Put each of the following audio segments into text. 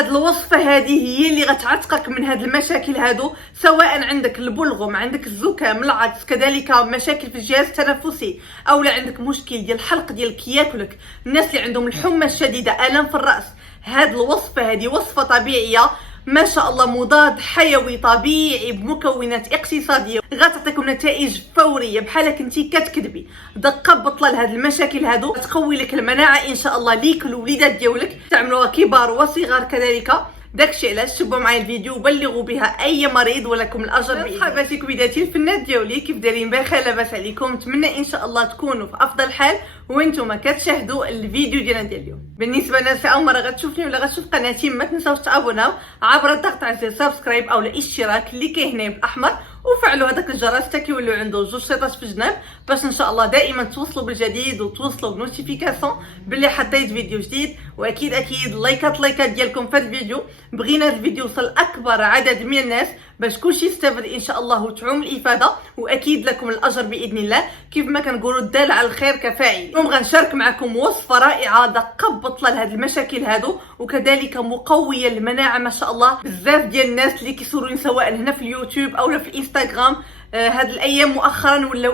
هاد الوصفه هذه هي اللي غتعتقك من هاد المشاكل هادو، سواء عندك البلغم، عندك الزكام، العطس، كذلك مشاكل في الجهاز التنفسي، او لا عندك مشكل ديال الحلق ديالك ياكلك، الناس اللي عندهم الحمى الشديده، الم في الراس. هاد الوصفه هذه وصفه طبيعيه ما شاء الله، مضاد حيوي طبيعي بمكونات اقتصاديه، غتعطيكم نتائج فوريه بحال كنتي كتكذبي. دقه بطله لهاد المشاكل هادو، تقوي لك المناعه ان شاء الله ليك الوليدات ديالك، تعملوها كبار وصغار كذلك. داكشي علاش تبعوا معايا الفيديو وبلغوا بها اي مريض ولكم الاجر باذن. صحباتي كبيداتي الفنات ديالي، كيف دايرين؟ بخير لاباس عليكم؟ نتمنى ان شاء الله تكونوا في افضل حال وانتم كتشاهدوا الفيديو ديالنا ديال اليوم. بالنسبه للناس اللي اول مره غتشوفني ولا غتشوف قناتي، ما تنساوش تابوناو عبر الضغط على زر سبسكرايب او الاشتراك اللي كاين هنا بالاحمر، وفعلوا هذاك الجرس حتى كيوليو عنده جوج شيطات في الجناب، باش ان شاء الله دائما توصلوا بالجديد وتوصلوا بنوتيفيكاسيون باللي حطيت فيديو جديد. واكيد لايكات ديالكم في هذا الفيديو، بغينا هذا الفيديو يوصل اكبر عدد من الناس باش كلشي يستافد ان شاء الله وتعم الافاده، واكيد لكم الاجر باذن الله. كيف ما كنقولوا الدال على الخير كفاعل. اليوم غنشارك معكم وصفه رائعه دقه بطله لهاد المشاكل هادو، وكذلك مقويه للمناعه ما شاء الله. بزاف ديال الناس اللي كيصوروني سواء هنا في اليوتيوب او في الانستغرام هاد الايام مؤخرا ولاو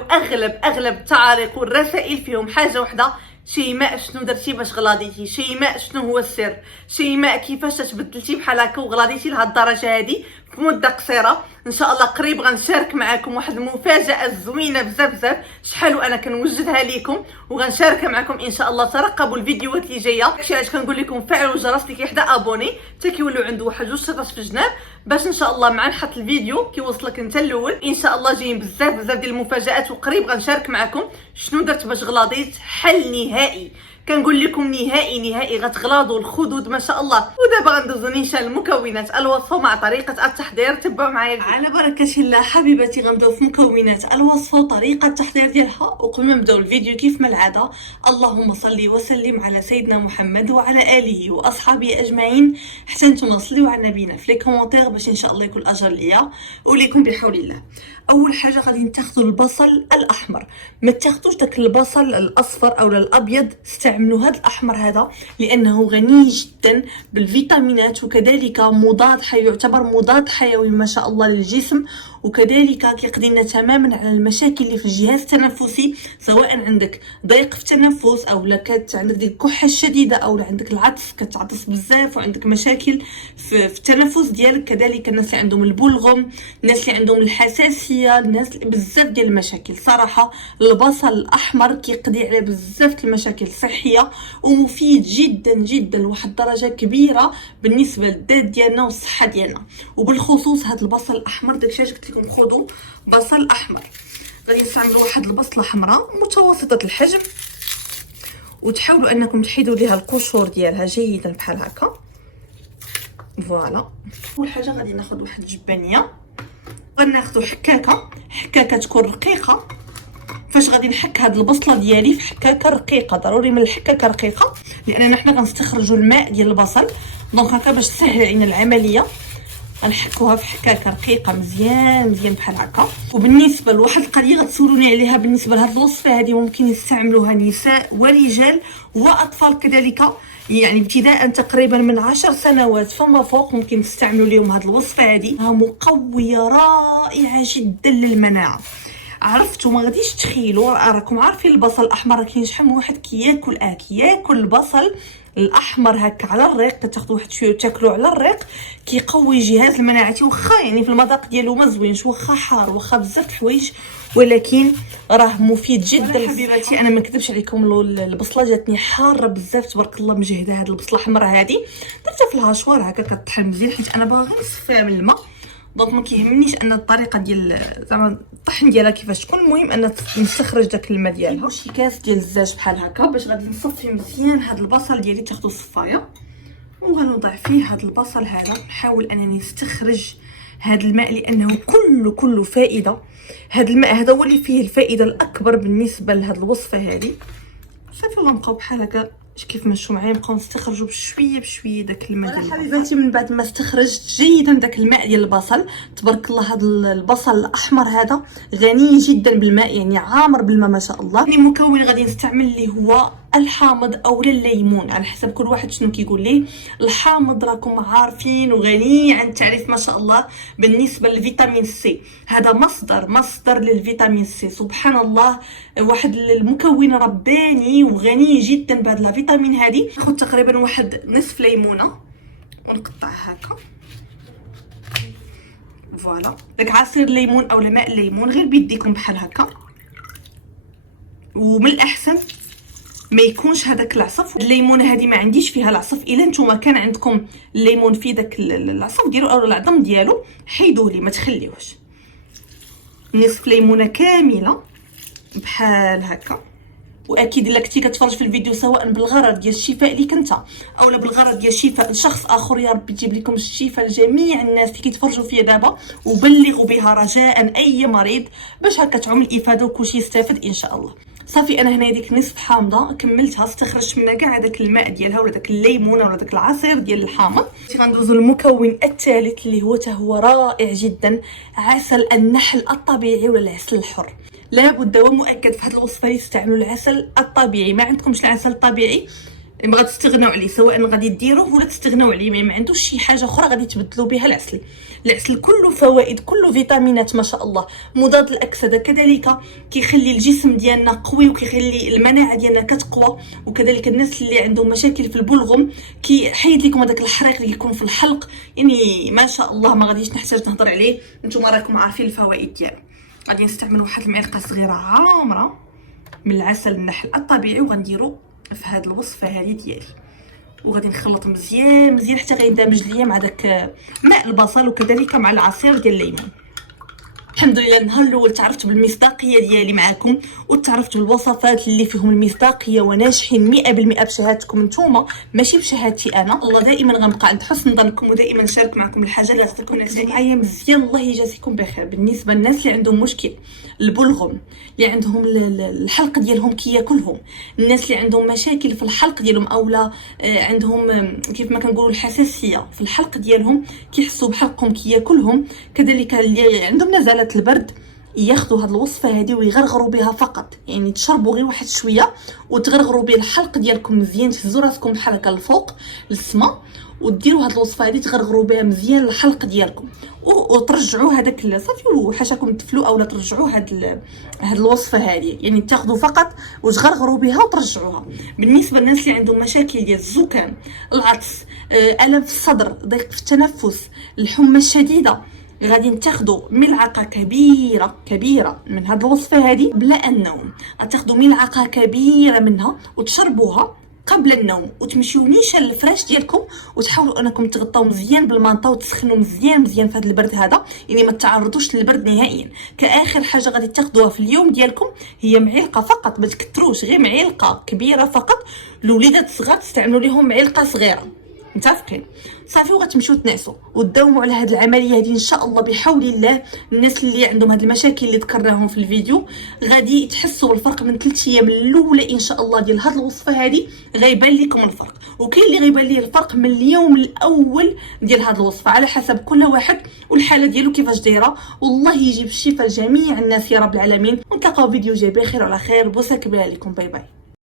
اغلب التعاليق والرسائل فيهم حاجه واحده: شيماء شنو درتي باش غلاضيتي؟ شيماء شنو هو السر؟ شيماء كيفاش تبدلتي بحال هكا وغلاضيتي لهاد الدرجه هذه في مده قصيره؟ ان شاء الله قريب غنشارك معكم واحد المفاجاه زوينه بزاف شحال وانا كنوجدها لكم وغنشاركها معكم ان شاء الله. ترقبوا الفيديوهات اللي جايه. داكشي علاش كنقول لكم فعلوا الجرس اللي كيحدا ابوني حتى كيوليو عنده واحد جوج شيطات في الجناب، باش ان شاء الله مع نحط الفيديو كيوصلك انت الاول. ان شاء الله جايين بزاف ديال المفاجات، وقريب غنشارك معكم شنو درت باش غلاضيت. حل نهائي، كنقول لكم نهائي غتغلاضوا الخدود ما شاء الله. ودابا غندوزو نيشان المكونات الوصفه مع طريقه التحضير. تبعوا معايا على بركه الله حبيباتي. غنبداو في مكونات الوصفه وطريقه التحضير ديالها. وقبل ما نبداو الفيديو كيف ما العاده، اللهم صل وسلم على سيدنا محمد وعلى اله واصحابه اجمعين. حتى نتوما صليوا على نبينا في لي كومونتير باش ان شاء الله يكون الاجر ليا وليكم بحول الله. اول حاجه غادي تاخذوا البصل الاحمر، ما تاخذوش داك البصل الاصفر او الابيض، استعملوا هذا الاحمر هذا لانه غني جدا بالفيتامينات، وكذلك مضاد حيوي، يعتبر مضاد حيوي ما شاء الله للجسم، وكذلك كيقضي لنا تماما على المشاكل اللي في الجهاز التنفسي، سواء عندك ضيق في التنفس او لا عندك ديك الكحه الشديده او لا عندك العطس كتعطس بزاف وعندك مشاكل في التنفس ديالك. كذلك الناس اللي عندهم البلغم، الناس اللي عندهم الحساسيه، الناس بزاف ديال المشاكل. صراحه البصل الاحمر كيقضي على بزاف المشاكل الصحيه ومفيد جدا لواحد الدرجه كبيره بالنسبه للذات ديالنا والصحه ديالنا. وبالخصوص هذا البصل الاحمر، داكشي علاش قلت لكم خذوا بصل احمر. غادي نستعملوا واحد البصله حمراء متوسطه الحجم، وتحاولوا انكم تحيدوا ليها القشور ديالها جيدا بحال هكا. فوالا. اول حاجه غادي ناخذ واحد الجبانيه، غناخذوا حكاكه تكون رقيقه. فاش غادي نحك هاد البصله ديالي في حكاكه رقيقه، ضروري من الحكاكه رقيقه لاننا حنا غنستخرجوا الماء ديال البصل، دونك هكا باش تسهل علينا العمليه غنحكوها في حكاكه رقيقه مزيان بحال هكا. وبالنسبه لواحد القضيه غتسولوني عليها بالنسبه لهاد الوصفه هذه، ممكن يستعملوها نساء ورجال واطفال كذلك، يعني ابتداء تقريبا من 10 سنوات فما فوق ممكن تستعملوا لهم هاد الوصفه هذه. مقويه رائعه جدا للمناعه. عرفتوا ما غاديش تخيلوا، راكم عارفين البصل الاحمر كاين شحال من واحد كياكل البصل الاحمر هكا على الريق، كتاخذوا واحد شويه وتاكلوا على الريق، كيقوي الجهاز المناعي. واخا يعني في المذاق ديالو ما زوينش، واخا حار، واخا بزاف الحوايج، ولكن راه مفيد جدا حبيباتي. انا ما نكذبش عليكم، البصله جاتني حاره بزاف تبارك الله، مجهده هذه البصله الحمراء هذه درتها في الهاشوار هكا كطحن مزيان، حيت انا باغا غير نصفيها من الماء، دونك ما كيهمنيش ان الطريقه ديال زعما الطحن ديالها كيفاش تكون، المهم ان نستخرج داك الماء ديالها. شي كاس ديال الزاج بحال هكا باش غادي نصفي مزيان هذا البصل ديالي. تاخذوا الصفايه وغنوضع فيه هذا البصل هذا، نحاول انني نستخرج هذا الماء لانه كله فائده. هذا الماء هذا هو اللي فيه الفائده الاكبر بالنسبه لهذه الوصفه هذه. صافي نبقاو بحال هكا كيف ما نشوفوا معايا، نبقاو نستخرجوا بشويه داك الماء ديال حبيباتي. من بعد ما استخرجت جيدا داك الماء ديال البصل، تبارك الله هذا البصل الاحمر هذا غني جدا بالماء، يعني عامر بالماء ما شاء الله. ثاني مكون غادي نستعمل اللي هو الحامض او الليمون على حسب كل واحد شنو كيقول ليه. الحامض راكم عارفين وغني عن التعريف ما شاء الله بالنسبه للفيتامين سي، هذا مصدر للفيتامين سي سبحان الله، واحد المكون رباني وغني جدا بهذا الفيتامين. هذه ناخذ تقريبا واحد نصف ليمونه ونقطعها هكا فوالا، داك عصير الليمون او ماء الليمون غير بيديكم بحال هكا. ومن الاحسن ما يكونش هذاك العصف، الليمونه هذه ما عنديش فيها العصف، الا نتوما كان عندكم الليمون في داك العصف ديالو او العظم ديالو حيدوه لي ما تخليوهش. نصف ليمونه كامله بحال هكا. واكيد الا كنتي كتفرج في الفيديو سواء بالغرض ديال الشفاء ليك انت اولا بالغرض ديال الشفاء لشخص اخر، يا رب يجيب لكم الشفاء لجميع الناس اللي كيتفرجوا فيا دابا، وبلغوا بها رجاء اي مريض باش هكا تعم الافاده وكلشي يستافد ان شاء الله. صافي انا هنا ديك نصف حامضه كملتها، استخرجت منها كاع داك الماء ديالها ولا داك الليمون ولا داك العصير ديال الحامض. غندوزو للمكون الثالث اللي هو رائع جدا، عسل النحل الطبيعي ولا العسل الحر. لابد ومؤكد في هذه الوصفه تستعملوا العسل الطبيعي، ما عندكمش العسل الطبيعي ما غتستغناو عليه، سواء غادي ديروه ولا تستغناو عليه، ما عندوش شي حاجه اخرى غادي تبدلوا بها العسل. العسل كله فوائد كله فيتامينات ما شاء الله، مضاد للاكسده، كذلك كيخلي الجسم ديالنا قوي وكيخلي المناعه ديالنا كتقوى. وكذلك الناس اللي عندهم مشاكل في البلغم كيحيد لكم هذاك الحريق اللي يكون في الحلق، يعني ما شاء الله ما غاديش نحتاج نهضر عليه، نتوما راكم عارفين الفوائد ديالو. غادي نستعملوا واحد المعلقه صغيره عامره من العسل النحل الطبيعي وغنديرو في هذه الوصفه هذه ديالي، وغادي نخلط مزيان حتى غيندمج ليا مع داك ماء البصل وكذلك مع العصير ديال الليمون. الحمد لله النهار الاول تعرفت بالمصداقيه ديالي معكم، وتعرفت بالوصفات اللي فيهم المصداقيه وناجحين 100% بشهادتكم نتوما ماشي بشهادتي انا. الله دائما غنبقى عند حسن ظنكم ودائما نشارك معكم الحاجه اللي غتكون معايا مزيان. الله يجازيكم بخير. بالنسبه للناس اللي عندهم مشكل البلغم، اللي عندهم الحلق ديالهم كياكلهم، الناس اللي عندهم مشاكل في الحلق ديالهم اولا عندهم كيف ما كنقولوا الحساسيه في الحلق ديالهم، كيحسوا بحلقهم كياكلهم، كذلك اللي عندهم نزلات البرد، ياخذوا هذه الوصفه هذه ويغرغروا بها فقط، يعني تشربوا غير واحد شويه وتغرغروا به الحلق ديالكم مزيان، تهزوا راسكم بحال هكا الفوق للسما وديروا هذه الوصفه هذه تغرغروا بها مزيان الحلق ديالكم وترجعوا هذاك صافي وحاشاكم تفلوا اولا ترجعوا هذه الوصفه هذه، يعني تاخذوا فقط وتغرغروا بها وترجعوها. بالنسبه للناس اللي عندهم مشاكل ديال الزكام، العطس، الم في الصدر، ضيق في التنفس، الحمى الشديده، غادي تاخذوا ملعقه كبيره من هذه الوصفه هذه قبل النوم. غتاخذوا ملعقه كبيره منها وتشربوها قبل النوم، وتمشيو نيشان للفراش ديالكم وتحاولوا انكم تغطاو مزيان بالمانطا وتسخنوا مزيان في هذا البرد هذا، يعني ما تعرضوش للبرد نهائيا. كاخر حاجه غادي تاخذوها في اليوم ديالكم هي معلقه فقط، ما تكثروش، غير معلقه كبيره فقط. الوليدات الصغار تستعملوا لهم معلقه صغيره، متفقين؟ صافي وغتمشيو تنعسوا وتداوموا على هذه العمليه هذه ان شاء الله بحول الله. الناس اللي عندهم هذه المشاكل اللي ذكرناهم في الفيديو غادي تحسوا بالفرق من 3 ايام الاولى ان شاء الله ديال هذه الوصفه هذه، غيبان لكم الفرق. وكاين اللي غيبان ليه الفرق من اليوم الاول ديال هذه الوصفه، على حسب كل واحد والحاله ديالو كيفاش دايره. والله يجيب الشفاء لجميع الناس يا رب العالمين. ونتلاقاو فيديو جاي بخير وعلى خير. بوسه كبيره لكم، باي باي.